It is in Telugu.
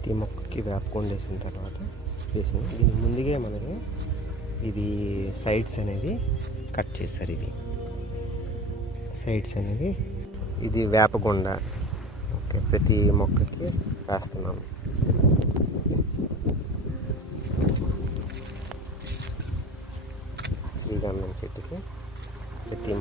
ప్రతి మొక్కకి వేపకొండ వేసిన తర్వాత వేసిన దీని ముందుగా మనకి ఇవి సైడ్స్ అనేవి కట్ చేస్తారు ఇవి. సైడ్స్ అనేవి ఇది వేపకుండా ఓకే ప్రతి మొక్కకి వేస్తున్నాను శ్రీగంధం చెట్టుకి ప్రతి